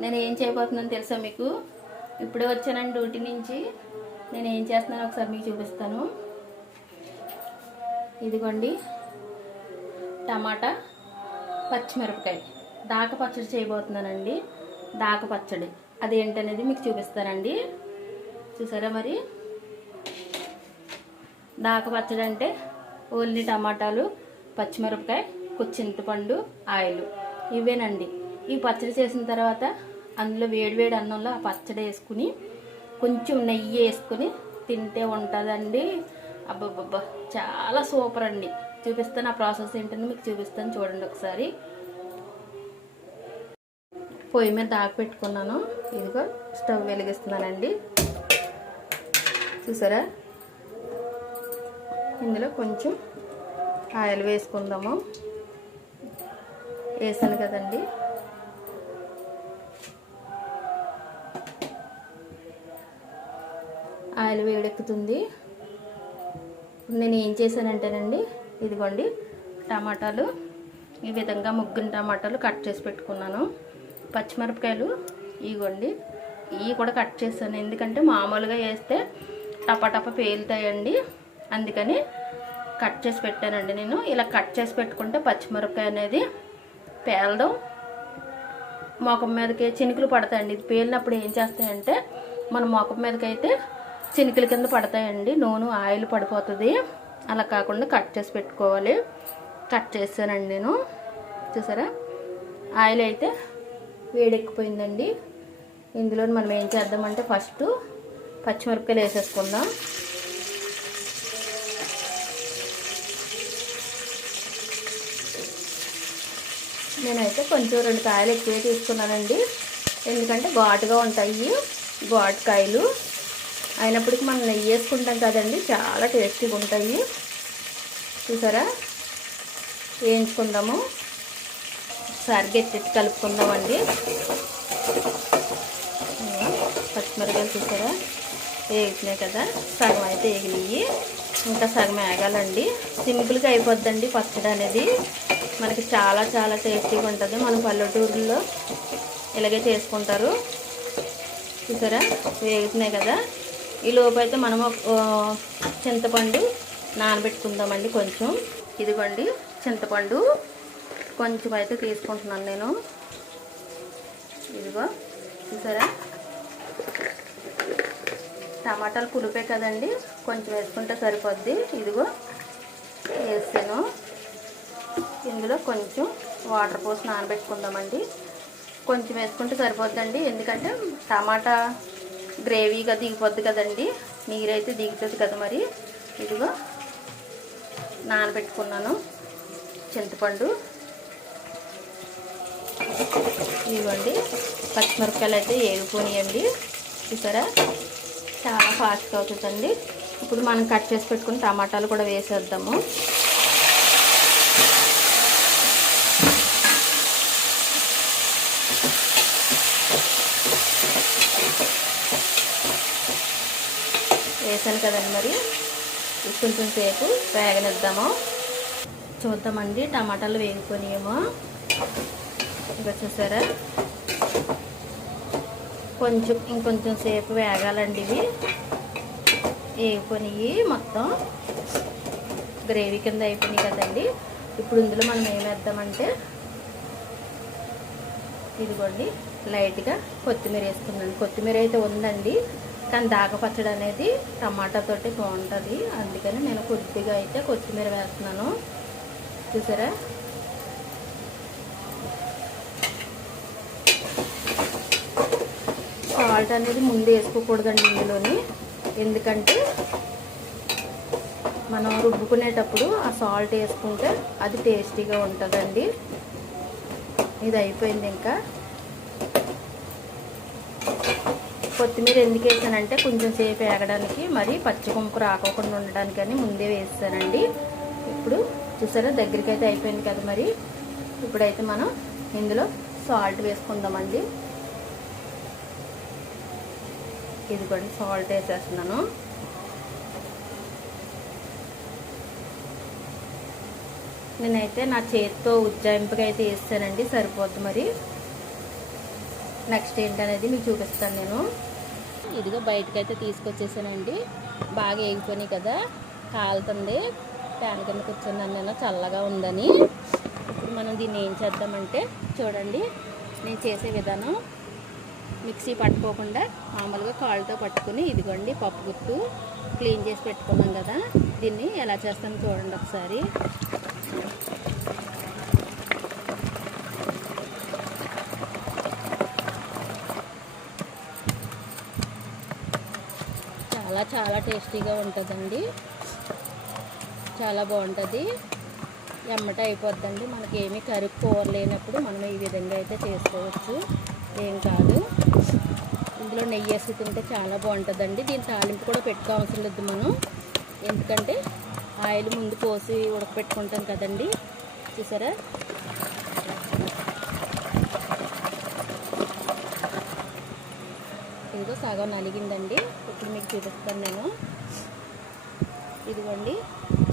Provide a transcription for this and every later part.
నేను ఏం చేయబోతున్నాను తెలుసా మీకు? ఇప్పుడే వచ్చానండి డ్యూటీ నుంచి నేను ఏం చేస్తున్నానో ఒకసారి మీకు చూపిస్తాను. ఇదిగోండి టమాటా పచ్చిమిరపకాయ. దాక పచ్చడి చేయబోతున్నానండి. దాక పచ్చడి. అదేంటనేది మీకు చూపిస్తానండి. చూసారా మరి? దాక పచ్చడి అంటే ఓన్లీ టమాటాలు పచ్చిమిరపకాయ చింతపండు ఆయిల్. ఇవేనండి. ఈ పచ్చడి చేసిన తర్వాత అందులో వేడివేడి అన్నంలో ఆ పచ్చడి వేసుకుని కొంచెం నెయ్యి వేసుకుని తింటే ఉంటుందండి. అబ్బబ్బబ్బా చాలా సూపర్ అండి. చూపిస్తాను ఆ ప్రాసెస్ ఏంటని మీకు చూపిస్తాను చూడండి ఒకసారి. పొయ్యి మీద దాకా పెట్టుకున్నాను. ఇదిగో స్టవ్ వెలిగిస్తున్నానండి. చూసారా? ఇందులో కొంచెం ఆయిల్ వేసుకుందాము. వేసాను కదండి. ఆయిల్ వేడెక్కుతుంది. నేను ఏం చేశానంటేనండి ఇదిగోండి టమాటాలు ఈ విధంగా ముగ్గురు టమాటాలు కట్ చేసి పెట్టుకున్నాను. పచ్చిమిరపకాయలు ఇగోండి ఇవి కూడా కట్ చేశాను. ఎందుకంటే మామూలుగా వేస్తే టపాటప పేలుతాయండి. అందుకని కట్ చేసి పెట్టానండి నేను. ఇలా కట్ చేసి పెట్టుకుంటే పచ్చిమిరపకాయ అనేది పేలడం మొఖం మీదకి చినుకులు పడతాయండి. ఇది పేలినప్పుడు ఏం చేస్తాయంటే మన మొఖం మీదకి అయితే చినికిల కింద పడతాయండి. నూనె ఆయిల్ పడిపోతుంది. అలా కాకుండా కట్ చేసి పెట్టుకోవాలి. కట్ చేశానండి నేను. చూసారా? ఆయిల్ అయితే వేడెక్కిపోయిందండి. ఇందులో మనం ఏం చేద్దామంటే ఫస్ట్ పచ్చిమిరపకాయలు వేసేసుకుందాం. నేనైతే కొంచెం రెండు కాయలు ఎక్కువే తీసుకున్నానండి. ఎందుకంటే ఘాటుగా ఉంటాయి ఘాటు కాయలు అయినప్పటికీ మనం నెయ్యి వేసుకుంటాం కదండి చాలా టేస్టీగా ఉంటాయి. చూసారా? వేయించుకుందాము. ఒకసారి గట్టి కలుపుకుందామండి. పచ్చిమిరకాయలు చూసారా? వేగుతున్నాయి కదా సగం అయితే వేగినాయి. ఇంకా సగం వేగాలండి. సింపుల్గా అయిపోద్దండి పచ్చడి అనేది. మనకి చాలా చాలా టేస్టీగా ఉంటుంది. మన పల్లెటూరులో ఇలాగే చేసుకుంటారు. చూసారా? వేగుతున్నాయి కదా. ఈ లోపు అయితే మనము చింతపండు నానబెట్టుకుందామండి కొంచెం. ఇదిగోండి చింతపండు కొంచెం అయితే తీసుకుంటున్నాను నేను. ఇదిగో చూసారా? టమాటాలు పులిపే కదండి కొంచెం వేసుకుంటే సరిపోద్ది. ఇదిగో వేసాను. ఇందులో కొంచెం వాటర్ పోసి నానబెట్టుకుందామండి. కొంచెం వేసుకుంటే సరిపోద్దండి ఎందుకంటే టమాటా గ్రేవీగా దిగిపోద్ది కదండి. నీరైతే దిగుతుంది కదా మరి. ఇదిగో నానబెట్టుకున్నాను చింతపండు. ఇవ్వండి పచ్చిమిరపకాయలు అయితే ఏగిపోనియండి చూసారా? చాలా ఫాస్ట్గా అవుతుందండి. ఇప్పుడు మనం కట్ చేసి పెట్టుకుని టమాటాలు కూడా వేసేద్దాము. వేసాను కదండి మరి. కొంచెం సేపు వేగనిద్దాము. చూద్దామండి టమాటాలు వేగుకొనియేమో. ఇంకా చూసారా? కొంచెం ఇంకొంచెం సేపు వేగాలండి ఇవి. వేగిపోయి మొత్తం. గ్రేవీ కింద అయిపోయినాయి కదండి. ఇప్పుడు ఇందులో మనం ఏం వేద్దామంటే ఇదిగోండి లైట్గా కొత్తిమీర వేసుకున్నాను. కొత్తిమీర అయితే ఉందండి. కానీ దాగ పచ్చడి అనేది టమాటాతోటి బాగుంటుంది. అందుకని నేను కొద్దిగా అయితే కొత్తిమీర వేస్తున్నాను. చూసారా? సాల్ట్ అనేది ముందు వేసుకోకూడదండి ఇందులోని. ఎందుకంటే మనం రుబ్బుకునేటప్పుడు ఆ సాల్ట్ వేసుకుంటే అది టేస్టీగా ఉంటుందండి. ఇది అయిపోయింది ఇంకా. కొత్తిమీర ఎందుకు వేసానంటే కొంచెం సేపు వేగడానికి మరి పచ్చి కుంకు రాకోకుండా ఉండడానికి అని ముందే వేసానండి. ఇప్పుడు చూసారా దగ్గరికి అయితే అయిపోయింది కదా మరి. ఇప్పుడైతే మనం ఇందులో సాల్ట్ వేసుకుందామండి. ఇది కూడా సాల్ట్ వేసేస్తున్నాను. నేనైతే నా చేతితో ఉజ్జాయింపుగా అయితే వేస్తానండి సరిపోద్ది మరి. నెక్స్ట్ ఏంటనేది మీకు చూపిస్తాను నేను. ఇదిగో బయటకైతే తీసుకొచ్చేసానండి. బాగా వేగిపోయినాయి కదా. కాలుతుంది. ఫ్యాన్ కింద కూర్చున్నాను నేను చల్లగా ఉందని. ఇప్పుడు మనం దీన్ని ఏం చేద్దామంటే చూడండి. నేను చేసే విధానం. మిక్సీ పట్టుకోకుండా మామూలుగా కాళ్ళతో పట్టుకుని ఇదిగోండి పప్పు గుత్తు క్లీన్ చేసి పెట్టుకున్నాం కదా. దీన్ని ఎలా చేస్తాను చూడండి ఒకసారి. చాలా చాలా టేస్టీగా ఉంటుందండి. చాలా బాగుంటుంది. ఎమ్మట అయిపోద్దండి. మనకి ఏమీ కర్రీ కూర లేనప్పుడు మనం ఈ విధంగా అయితే చేసుకోవచ్చు. ఏం కాదు. ఇందులో నెయ్యి వేసి తింటే చాలా బాగుంటుందండి. దీని తాలింపు కూడా పెట్టుకోవాల్సి లేదు మనం. ఎందుకంటే ఆయిల్ ముందు పోసి ఉడకపెట్టుకుంటాం కదండి. చూసారా? ఇదిగో సగం నలిగిందండి. ఇప్పుడు మీకు చూపిస్తాను నేను. ఇదిగోండి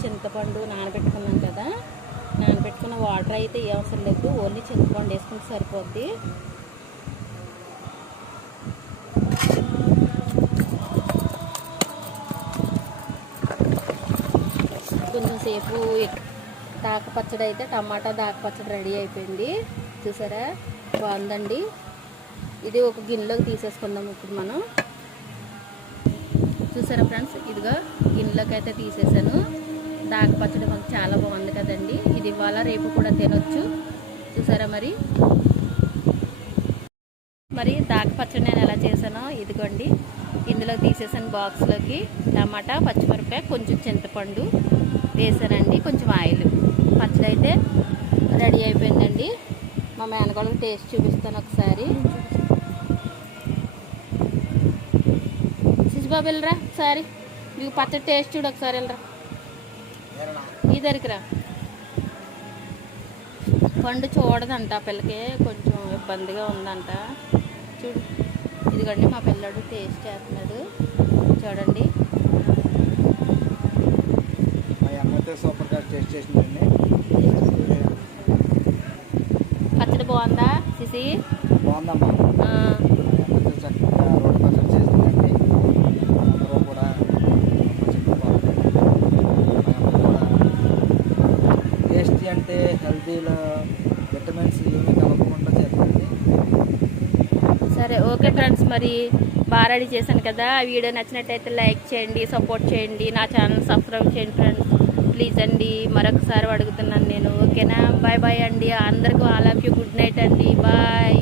చింతపండు నానబెట్టుకున్నాం కదా. నానబెట్టుకున్న వాటర్ అయితే ఏ అవసరం లేదు. ఓన్లీ చింతపండు వేసుకుంటే సరిపోద్ది. కొంచెం సేపు దాక పచ్చడి అయితే టమాటా దాక పచ్చడి రెడీ అయిపోయింది. చూసారా? బాగుందండి. ఇది ఒక గిన్నెలోకి తీసేసుకుందాం ఇప్పుడు మనం. చూసారా ఫ్రెండ్స్? ఇదిగో గిన్నెలోకి అయితే తీసేసాను. దాక పచ్చడి మాకు చాలా బాగుంది కదండి. ఇది ఇవాళ రేపు కూడా తినొచ్చు. చూసారా మరి? మరి దాక పచ్చడి నేను ఎలా చేశానో ఇదిగోండి. ఇందులో తీసేసాను బాక్స్లోకి టమాటా పచ్చిమిరపకాయ కొంచెం చింతపండు వేసానండి. కొంచెం ఆయిల్. పచ్చడి అయితే రెడీ అయిపోయిందండి. మా మేనగోళ్ళకి టేస్ట్ చూపిస్తాను ఒకసారి. శిశుబాబు వెళ్ళరా ఒకసారి? నీకు పచ్చడి టేస్ట్ చూడు ఒకసారి వెళ్ళరా. ఈ దగ్గరికి పండు చూడదంట పిల్లకి కొంచెం ఇబ్బందిగా ఉందంట. చూడు. ఇదిగోండి మా పిల్లడు టేస్ట్ చేస్తున్నాడు. చూడండి. మా అమ్మతో సూపర్గా టేస్ట్ చేసిందండి. పచ్చడి బాగుందా సిసి? బాగుందమ్మా ఆ, మా అమ్మతో చక్కగా రోడ్డు పచ్చడి చేసిందండి అందరూ కూడా పచ్చడి బాగుంది మా అమ్మ కూడా టేస్టీ అంటే హెల్తీలో విటమిన్స్ ఏమీ కలపకుండా చేస్తుంది సరే ఓకే ఫ్రెండ్స్ మరి బాగా రెడీ చేశాను కదా. వీడియో నచ్చినట్టయితే లైక్ చేయండి సపోర్ట్ చేయండి నా ఛానల్ సబ్స్క్రైబ్ చేయండి ఫ్రెండ్స్. ప్లీజ్ అండి మరొకసారి అడుగుతున్నాను నేను. ఓకేనా? బాయ్ బాయ్ అండి. అందరికీ all of you. Good night అండి. బాయ్.